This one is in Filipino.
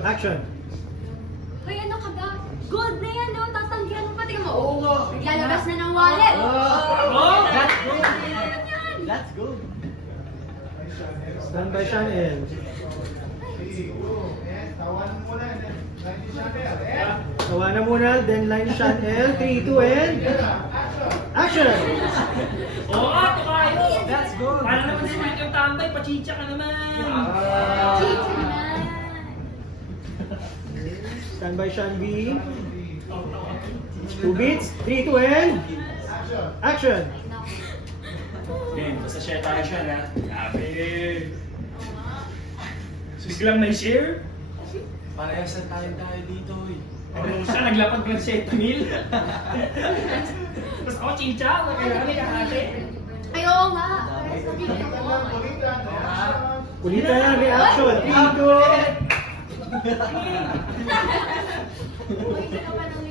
Action. Hoy, ano ka ba? Gold na yan, no? Tatanggihan mo pa. Tingnan mo. Oo nga. Lalabas na ng wallet. Oh! Let's go. Yan. Let's go. Stand by Chanel. Tawanan muna, then line Chanel. 3, 2, and... Action! Oo, tukayo! Let's go. Paano naman si Mike yung tambay? Pachicha ka naman! Chicha na. Stand by Sean B. 2 beats. 3, 2, and... Action! Okay, basta share tayo siya na. Grabe! Biglang may share? Parehasan tayo dito eh. Ano siya, naglapag ng 7,000? Tapos ako, chicha! Kaya kami kakate. Ay, oo nga. Ulitan ang reaction. 3, 2... Uy, sino pa nang